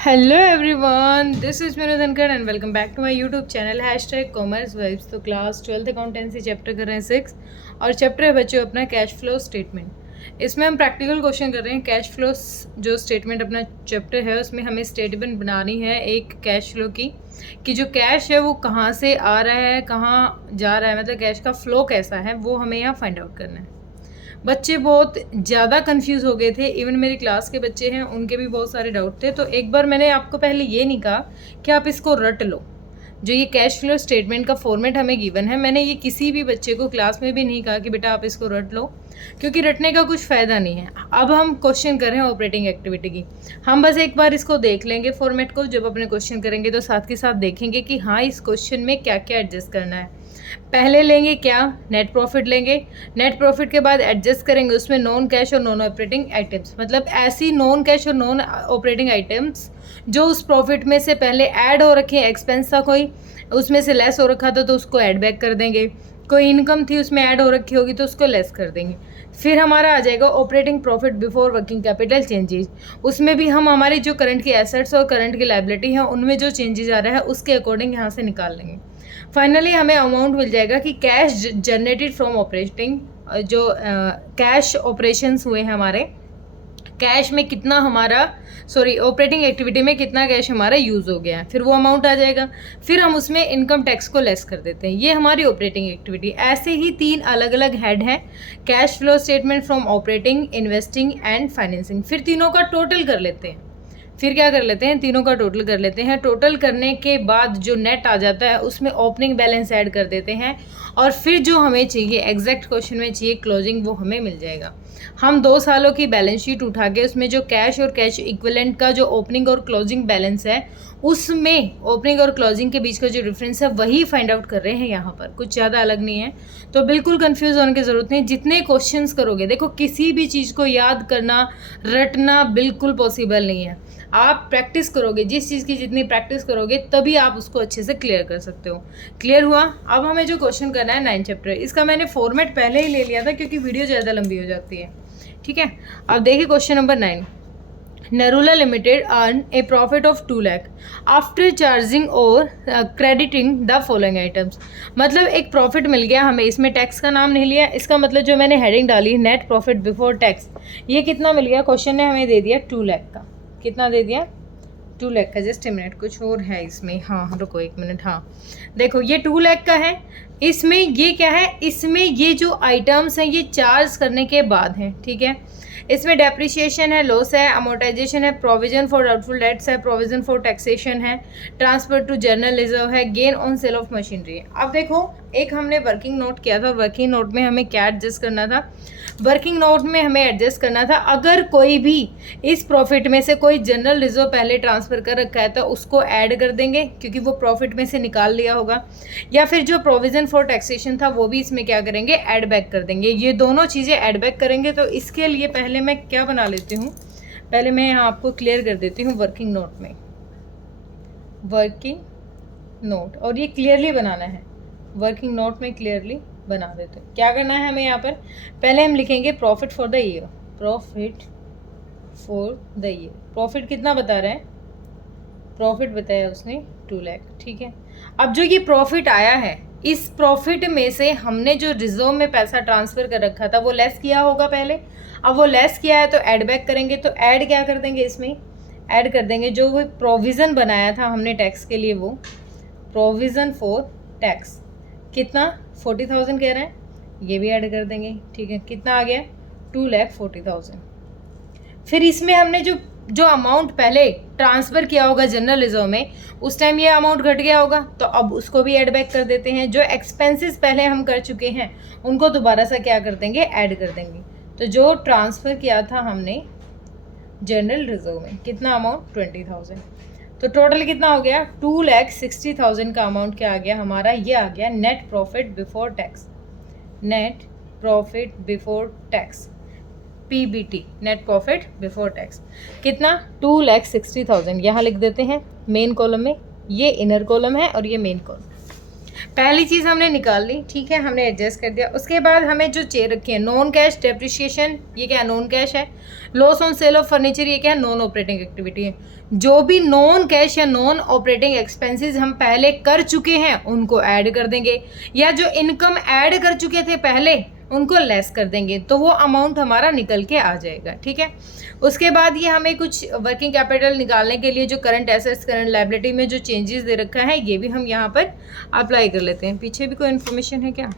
Hello everyone, this is Meera Dhankhar and welcome back to my YouTube channel commerce vibes. तो class 12th accountancy chapter कर रहे हैं 6 और chapter है बच्चों अपना कैश फ्लो स्टेटमेंट। इसमें हम प्रैक्टिकल क्वेश्चन कर रहे हैं। कैश फ्लो जो स्टेटमेंट अपना चैप्टर है उसमें हमें स्टेटमेंट बनानी है एक कैश फ्लो की, कि जो कैश है वो कहाँ से आ रहा है, कहाँ जा रहा है, मतलब कैश का फ्लो कैसा है वो हमें यहाँ फाइंड आउट करना है। बच्चे बहुत ज़्यादा कंफ्यूज हो गए थे, इवन मेरी क्लास के बच्चे हैं उनके भी बहुत सारे डाउट थे। तो एक बार मैंने आपको पहले ये नहीं कहा कि आप इसको रट लो। जो ये कैश फ्लो स्टेटमेंट का फॉर्मेट हमें गिवन है, मैंने ये किसी भी बच्चे को क्लास में भी नहीं कहा कि बेटा आप इसको रट लो, क्योंकि रटने का कुछ फ़ायदा नहीं है। अब हम क्वेश्चन कर रहे हैं ऑपरेटिंग एक्टिविटी की। हम बस एक बार इसको देख लेंगे फॉर्मेट को। जब अपने क्वेश्चन करेंगे तो साथ के साथ देखेंगे कि हाँ इस क्वेश्चन में क्या क्या एडजस्ट करना है। पहले लेंगे क्या, नेट प्रॉफिट लेंगे। नेट प्रॉफिट के बाद एडजस्ट करेंगे उसमें नॉन कैश और नॉन ऑपरेटिंग आइटम्स, मतलब ऐसी नॉन कैश और नॉन ऑपरेटिंग आइटम्स जो उस प्रॉफिट में से पहले ऐड हो रखे हैं। एक्सपेंस था कोई, उसमें से लेस हो रखा था तो उसको ऐड बैक कर देंगे। कोई इनकम थी उसमें ऐड हो रखी होगी तो उसको लेस कर देंगे। फिर हमारा आ जाएगा operating profit before working capital changes. उसमें भी हम हमारी जो करंट की एसेट्स और करंट की लायबिलिटी है उनमें जो चेंजेस आ रहा है उसके अकॉर्डिंग यहाँ से निकाल लेंगे। फाइनली हमें अमाउंट मिल जाएगा कि कैश जनरेटेड फ्रॉम ऑपरेटिंग, जो कैश ऑपरेशंस हुए हैं हमारे, कैश में कितना हमारा ऑपरेटिंग एक्टिविटी में कितना कैश हमारा यूज़ हो गया है, फिर वो अमाउंट आ जाएगा। फिर हम उसमें इनकम टैक्स को लेस कर देते हैं। ये हमारी ऑपरेटिंग एक्टिविटी। ऐसे ही 3 अलग अलग हेड हैं, cash flow statement from operating, investing and financing. फिर तीनों का टोटल कर लेते हैं। फिर क्या कर लेते हैं, तीनों का टोटल कर लेते हैं। टोटल करने के बाद जो नेट आ जाता है उसमें ओपनिंग बैलेंस ऐड कर देते हैं और फिर जो हमें चाहिए एग्जैक्ट क्वेश्चन में चाहिए क्लोजिंग, वो हमें मिल जाएगा। हम 2 सालों की बैलेंस शीट उठा के उसमें जो कैश और कैश इक्विवेलेंट का जो ओपनिंग और क्लोजिंग बैलेंस है उसमें ओपनिंग और क्लोजिंग के बीच का जो डिफरेंस है वही फाइंड आउट कर रहे हैं यहाँ पर, कुछ ज़्यादा अलग नहीं है। तो बिल्कुल कंफ्यूज होने की ज़रूरत नहीं। जितने क्वेश्चंस करोगे, देखो किसी भी चीज़ को याद करना, रटना बिल्कुल पॉसिबल नहीं है। आप प्रैक्टिस करोगे, जिस चीज़ की जितनी प्रैक्टिस करोगे तभी आप उसको अच्छे से क्लियर कर सकते हो। क्लियर हुआ? अब हमें जो क्वेश्चन करना है 9 चैप्टर, इसका मैंने फॉर्मेट पहले ही ले लिया था क्योंकि वीडियो ज़्यादा लंबी हो जाती है। ठीक है, अब देखिए question number 9। Narula limited earn A profit of 2 lakh after charging और क्रेडिटिंग द फॉलोइंग आइटम्स। मतलब एक प्रॉफिट मिल गया हमें, इसमें टैक्स का नाम नहीं लिया। इसका मतलब जो मैंने हेडिंग डाली नेट प्रॉफिट बिफोर टैक्स, ये कितना मिल गया? क्वेश्चन ने हमें दे दिया 2 लाख का। कितना दे दिया? 2 लाख का। जस्ट ए मिनट, कुछ और है इसमें। हाँ रुको एक मिनट। हाँ देखो ये 2 लाख का है। इसमें ये क्या है, इसमें ये जो आइटम्स हैं ये चार्ज करने के बाद हैं। ठीक है, इसमें डेप्रिसिएशन है, लॉस है, अमोर्टाइजेशन है, प्रोविजन फॉर डाउटफुल डेट्स है, प्रोविजन फॉर टैक्सेशन है, ट्रांसफर टू जनरल रिजर्व है, gain on sale of machinery है। अब देखो एक हमने वर्किंग नोट किया था, वर्किंग नोट में हमें क्या एडजस्ट करना था? वर्किंग नोट में हमें एडजस्ट करना था अगर कोई भी इस प्रॉफिट में से कोई जनरल रिजर्व पहले ट्रांसफ़र कर रखा है तो उसको ऐड कर देंगे क्योंकि वो प्रॉफिट में से निकाल लिया होगा, या फिर जो प्रोविज़न फॉर टैक्सेशन था वो भी इसमें क्या करेंगे, ऐड बैक कर देंगे। ये दोनों चीज़ें ऐड बैक करेंगे। तो इसके लिए पहले मैं क्या बना लेती हूँ, पहले मैं यहाँ आपको क्लियर कर देती हूँ वर्किंग नोट में, वर्किंग नोट, और ये क्लियरली बनाना है। वर्किंग नोट में क्लियरली बना देते हैं। क्या करना है हमें यहाँ पर, पहले हम लिखेंगे profit for the year. Profit for the year, profit कितना बता रहे हैं? प्रॉफिट बताया उसने 2 लाख। ठीक है, अब जो ये प्रॉफिट आया है इस प्रॉफिट में से हमने जो रिजर्व में पैसा ट्रांसफ़र कर रखा था वो लेस किया होगा पहले। अब वो लेस किया है तो ऐड बैक करेंगे। तो ऐड क्या कर देंगे, इसमें ऐड कर देंगे जो वो प्रोविज़न बनाया था हमने टैक्स के लिए, वो प्रोविज़न फॉर टैक्स कितना 40,000 कह रहे हैं, ये भी ऐड कर देंगे। ठीक है, कितना आ गया? 2,40,000। फिर इसमें हमने जो अमाउंट पहले ट्रांसफ़र किया होगा जनरल रिजर्व में, उस टाइम ये अमाउंट घट गया होगा तो अब उसको भी ऐड बैक कर देते हैं। जो एक्सपेंसेस पहले हम कर चुके हैं उनको दोबारा से क्या कर देंगे, ऐड कर देंगे। तो जो ट्रांसफ़र किया था हमने जनरल रिजर्व में, कितना अमाउंट? 20,000। तो टोटल कितना हो गया? 2,60,000 का अमाउंट क्या आ गया हमारा? ये आ गया net profit before tax. Net profit before tax, PBT, net profit before tax कितना? 2,60,000। यहाँ लिख देते हैं मेन कॉलम में, ये इनर कॉलम है और ये मेन कॉलम। पहली चीज़ हमने निकाल ली, ठीक है, हमने एडजस्ट कर दिया। उसके बाद हमें जो चेयर रखी है, नॉन कैश डेप्रिशिएशन, ये क्या है, नॉन कैश है। Loss on sale of furniture, ये क्या है, नॉन ऑपरेटिंग एक्टिविटी है। जो भी नॉन कैश या नॉन ऑपरेटिंग एक्सपेंसेस हम पहले कर चुके हैं उनको ऐड कर देंगे, या जो इनकम ऐड कर चुके थे पहले उनको लेस कर देंगे, तो वो अमाउंट हमारा निकल के आ जाएगा, ठीक है। उसके बाद ये हमें कुछ वर्किंग कैपिटल निकालने के लिए जो करंट एसेट्स करंट लायबिलिटी में जो चेंजेस दे रखा है ये भी हम यहाँ पर अप्लाई कर लेते हैं। पीछे भी कोई इन्फॉर्मेशन है क्या?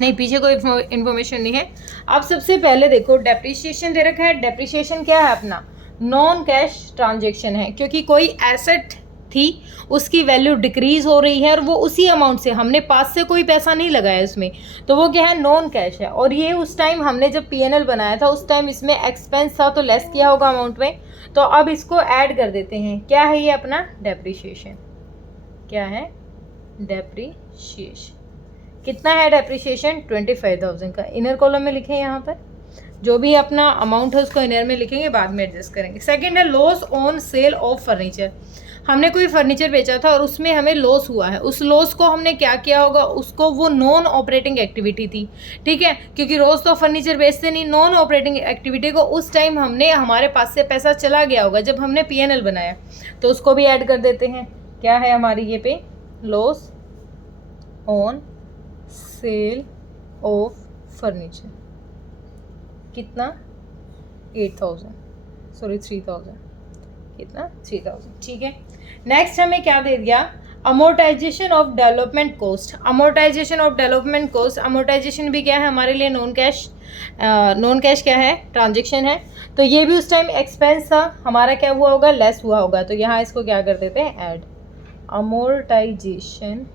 नहीं, पीछे कोई इन्फॉर्मेशन नहीं है। अब सबसे पहले देखो डेप्रिसिएशन दे रखा है। डेप्रिसिएशन क्या है अपना, नॉन कैश ट्रांजेक्शन है, क्योंकि कोई एसेट थी उसकी वैल्यू डिक्रीज हो रही है और वो उसी अमाउंट से, हमने पास से कोई पैसा नहीं लगाया इसमें, तो वो क्या है, नॉन कैश है। और ये उस टाइम हमने जब पीएनएल बनाया था उस टाइम इसमें एक्सपेंस था तो लेस किया होगा अमाउंट में, तो अब इसको ऐड कर देते हैं। क्या है ये अपना डेप्रिसिएशन, क्या है डेप्रिसिएशन, कितना है डेप्रिसिएशन 25,000 का। इनर कॉलम में लिखें, यहाँ पर जो भी अपना अमाउंट है उसको इनर में लिखेंगे, बाद में एडजस्ट करेंगे। सेकंड है loss on sale of furniture. हमने कोई फर्नीचर बेचा था और उसमें हमें लॉस हुआ है, उस लॉस को हमने क्या किया होगा, उसको, वो नॉन ऑपरेटिंग एक्टिविटी थी, ठीक है, क्योंकि रोज़ तो फर्नीचर बेचते नहीं, नॉन ऑपरेटिंग एक्टिविटी को उस टाइम हमने, हमारे पास से पैसा चला गया होगा जब हमने पीएनएल बनाया, तो उसको भी ऐड कर देते हैं। क्या है हमारी ये पे, loss on sale of furniture, कितना 3,000, कितना 3,000, ठीक है। नेक्स्ट हमें क्या दे दिया, amortisation of development cost. Amortisation of development cost, amortisation भी क्या है हमारे लिए, नॉन कैश, नॉन कैश क्या है, ट्रांजेक्शन है, तो ये भी उस टाइम एक्सपेंस था, हमारा क्या हुआ होगा, लेस हुआ होगा, तो यहाँ इसको क्या कर देते हैं, add. Amortisation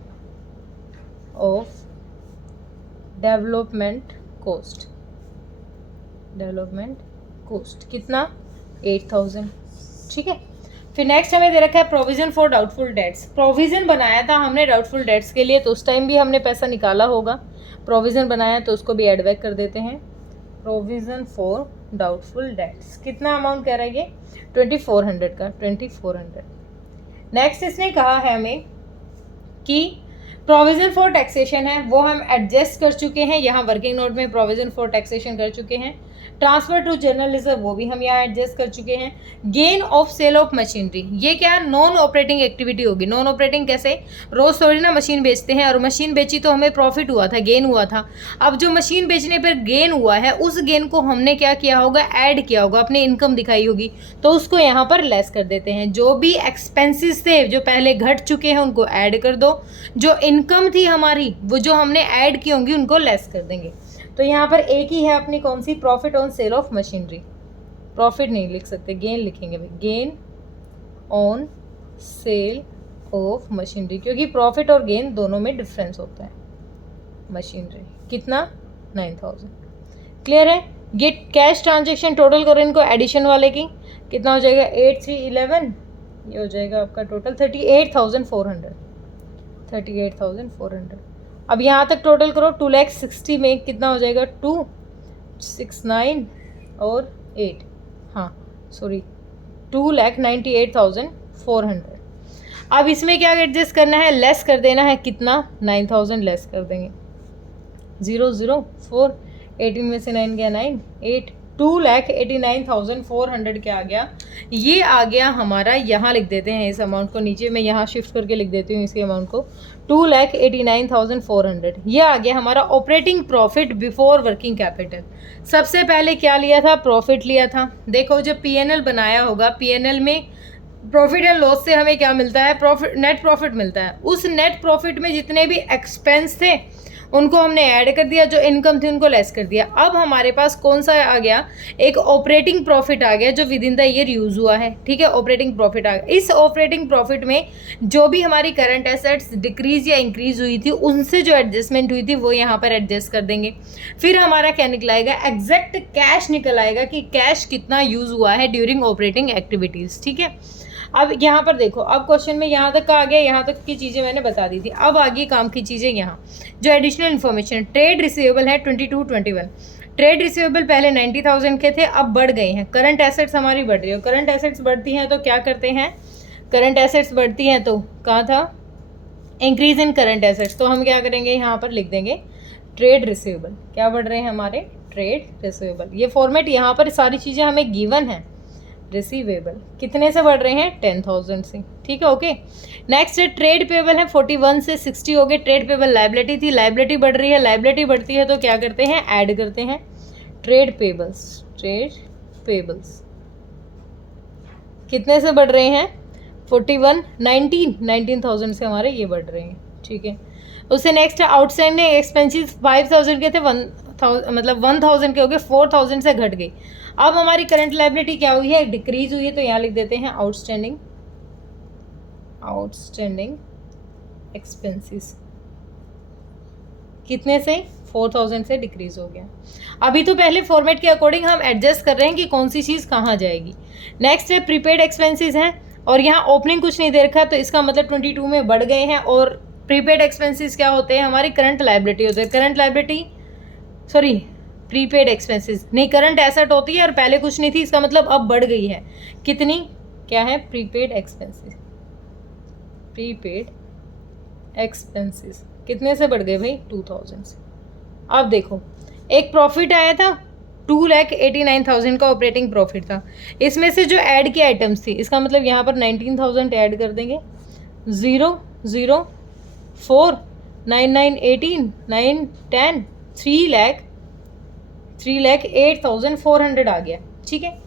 of development cost, development cost कितना 8,000, ठीक है। फिर नेक्स्ट हमें दे रखा है provision for doubtful debts. Provision बनाया था हमने डाउटफुल डेट्स के लिए, तो उस टाइम भी हमने पैसा निकाला होगा, प्रोविजन बनाया तो उसको भी एड बैक कर देते हैं। प्रोविजन फॉर डाउटफुल डेट्स, कितना अमाउंट कह रहा है ये 2400 का, 2400। नेक्स्ट इसने कहा है हमें कि प्रोविजन फॉर टैक्सेशन है, वो हम एडजस्ट कर चुके हैं, यहाँ वर्किंग नोट में प्रोविजन फॉर टैक्सेशन कर चुके हैं। ट्रांसफर टू जनरल रिजर्व, वो भी हम यहाँ एडजस्ट कर चुके हैं। Gain of sale of machinery, ये क्या है, नॉन ऑपरेटिंग एक्टिविटी होगी। नॉन ऑपरेटिंग कैसे, रोज़ थोड़ी ना मशीन बेचते हैं, और मशीन बेची तो हमें प्रॉफिट हुआ था, गेन हुआ था। अब जो मशीन बेचने पर गेन हुआ है उस गेन को हमने क्या किया होगा, ऐड किया होगा, अपनी इनकम दिखाई होगी, तो उसको यहाँ पर लेस कर देते हैं। जो भी एक्सपेंसेस थे जो पहले घट चुके हैं उनको ऐड कर दो, जो इनकम थी हमारी वो जो हमने ऐड की होंगी उनको लेस कर देंगे। तो यहाँ पर एक ही है अपनी, कौन सी, profit on sale of machinery. Profit नहीं लिख सकते, गेन लिखेंगे भाई, gain on sale of machinery, क्योंकि प्रॉफिट और गेन दोनों में डिफरेंस होता है। मशीनरी कितना 9,000, क्लियर है। ये कैश ट्रांजेक्शन टोटल करो इनको, एडिशन वाले की कितना हो जाएगा 8,311, ये हो जाएगा आपका टोटल 38,400, 38,400। अब यहाँ तक टोटल करो, 2,60,000 में कितना हो जाएगा, 269 और 8, हाँ सॉरी 2,98,400। अब इसमें क्या एडजस्ट करना है, लेस कर देना है, कितना 9,000 लेस कर देंगे, 004, 18 में से 9 गया 9, 8, 2,89,400 क्या आ गया, ये आ गया हमारा। यहाँ लिख देते हैं इस अमाउंट को, नीचे मैं यहाँ शिफ्ट करके लिख देती हूँ इसी अमाउंट को, 2,89,400, ये आ गया हमारा operating profit before working capital. सबसे पहले क्या लिया था, प्रॉफिट लिया था। देखो जब पीएनएल बनाया होगा, पीएनएल में प्रॉफिट एंड लॉस से हमें क्या मिलता है, प्रॉफिट, नेट प्रॉफिट मिलता है। उस नेट प्रॉफिट में जितने भी एक्सपेंस थे उनको हमने ऐड कर दिया, जो इनकम थी उनको लेस कर दिया। अब हमारे पास कौन सा आ गया, एक ऑपरेटिंग प्रॉफिट आ गया जो with in the year use हुआ है, ठीक है, ऑपरेटिंग प्रॉफिट आ गया। इस ऑपरेटिंग प्रॉफिट में जो भी हमारी करंट एसेट्स डिक्रीज या इंक्रीज हुई थी उनसे जो एडजस्टमेंट हुई थी वो यहाँ पर एडजस्ट कर देंगे। फिर हमारा क्या निकलाएगा, एग्जैक्ट कैश निकल आएगा कि कैश कितना यूज हुआ है ड्यूरिंग ऑपरेटिंग एक्टिविटीज़, ठीक है। अब यहाँ पर देखो, अब क्वेश्चन में यहाँ तक का आ गया, यहाँ तक की चीज़ें मैंने बता दी थी। अब आगे काम की चीज़ें, यहाँ जो एडिशनल इन्फॉर्मेशन, ट्रेड रिसीवेबल है 2221। ट्रेड रिसीवेबल पहले 90,000 के थे, अब बढ़ गए हैं। करंट एसेट्स हमारी बढ़ रही है, करंट एसेट्स बढ़ती हैं तो क्या करते हैं, करंट एसेट्स बढ़ती हैं तो कहाँ था, इंक्रीज इन करंट एसेट्स, तो हम क्या करेंगे यहाँ पर लिख देंगे ट्रेड रिसीवेबल। क्या बढ़ रहे हैं हमारे? Trade receivable. ये फॉर्मेट यहाँ पर सारी चीज़ें हमें गिवन है। रिसीवेबल कितने से बढ़ रहे हैं? 10,000 से। ठीक है, ओके। नेक्स्ट ट्रेड पेबल है 41 से 60 हो गए। ट्रेड पेबल लाइबिलिटी थी, लाइबिलिटी बढ़ रही है, लाइबिलिटी बढ़ती है तो क्या करते हैं? ऐड करते हैं ट्रेड पेबल्स। ट्रेड पेबल्स कितने से बढ़ रहे हैं? 41, 19,000 से हमारे ये बढ़ रहे हैं। ठीक है, उससे नेक्स्ट है आउटस्टैंडिंग एक्सपेंसेस 5,000 के थे, 1,000 के हो गए, 4,000 से घट गई। अब हमारी करंट लायबिलिटी क्या हुई है? डिक्रीज हुई है, तो यहाँ लिख देते हैं आउटस्टैंडिंग एक्सपेंसेस कितने से? 4,000 से डिक्रीज हो गया। अभी तो पहले फॉर्मेट के अकॉर्डिंग हम एडजस्ट कर रहे हैं कि कौन सी चीज़ कहाँ जाएगी। नेक्स्ट है प्रीपेड एक्सपेंसेस हैं, और यहाँ ओपनिंग कुछ नहीं दे रखा, तो इसका मतलब 22 में बढ़ गए हैं। और प्रीपेड एक्सपेंसेस क्या होते हैं? हमारी करंट लायबिलिटी होते हैं। Current liability sorry prepaid expenses नहीं, करंट एसेट होती है और पहले कुछ नहीं थी, इसका मतलब अब बढ़ गई है। कितनी? क्या है? Prepaid expenses. प्रीपेड एक्सपेंसेस कितने से बढ़ गए भाई? 2,000 से। अब देखो, एक प्रॉफिट आया था 2,89,000 का ऑपरेटिंग प्रॉफिट था। इसमें से जो ऐड की आइटम्स थी, इसका मतलब यहाँ पर 19,000 ऐड कर देंगे। 0, 0, 4, 9, 9, 18, 9, 10, 3,08,400 आ गया। ठीक है,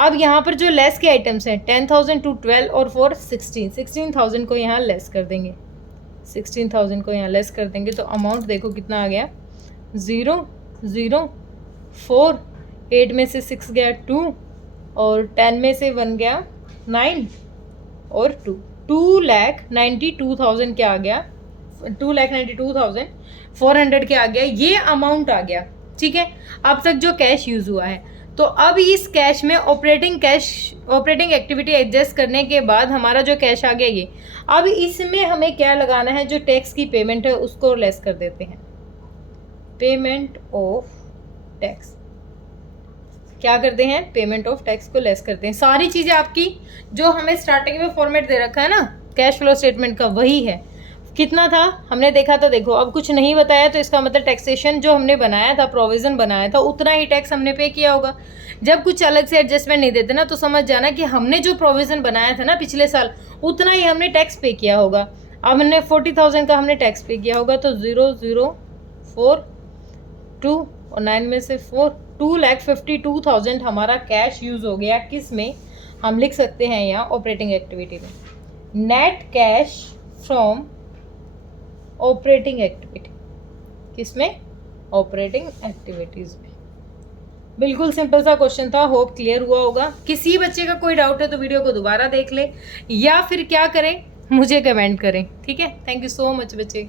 अब यहाँ पर जो लेस के आइटम्स हैं 10,000 to 12 और 4 16,000 को यहाँ लेस कर देंगे। 16,000 को यहाँ लेस कर देंगे तो अमाउंट देखो कितना आ गया? 0, 0, 4, 8 में से 6 गया 2, और 10 में से 1 गया 9 और 2, 2,92,000 क्या आ गया? 2,92,400 क्या आ गया? ये अमाउंट आ गया। ठीक है, अब तक जो कैश यूज हुआ है। तो अब इस कैश में ऑपरेटिंग एक्टिविटी एडजस्ट करने के बाद हमारा जो कैश आ गया ये, अब इसमें हमें क्या लगाना है? जो टैक्स की पेमेंट है उसको लेस कर देते हैं। पेमेंट ऑफ टैक्स क्या करते हैं? पेमेंट ऑफ टैक्स को लेस करते हैं। सारी चीज़ें आपकी जो हमें स्टार्टिंग में फॉर्मेट दे रखा है ना कैश फ्लो स्टेटमेंट का, वही है। कितना था हमने देखा था, देखो अब कुछ नहीं बताया तो इसका मतलब टैक्सेशन जो हमने बनाया था, प्रोविज़न बनाया था, उतना ही टैक्स हमने पे किया होगा। जब कुछ अलग से एडजस्टमेंट नहीं देते ना, तो समझ जाना कि हमने जो प्रोविज़न बनाया था ना पिछले साल, उतना ही हमने टैक्स पे किया होगा। अब हमने 40,000 का हमने टैक्स पे किया होगा, तो 0, 0, 4, 2 और 9 में से 4, 2,52,000 हमारा कैश यूज़ हो गया। किस में? हम लिख सकते हैं यहाँ ऑपरेटिंग एक्टिविटी में। Net cash from operating activity, किसमें? ऑपरेटिंग एक्टिविटीज़ में। बिल्कुल सिंपल सा क्वेश्चन था, होप क्लियर हुआ होगा। किसी बच्चे का कोई डाउट है तो वीडियो को दोबारा देख ले, या फिर क्या करें, मुझे कमेंट करें। ठीक है, थैंक यू सो मच बच्चे।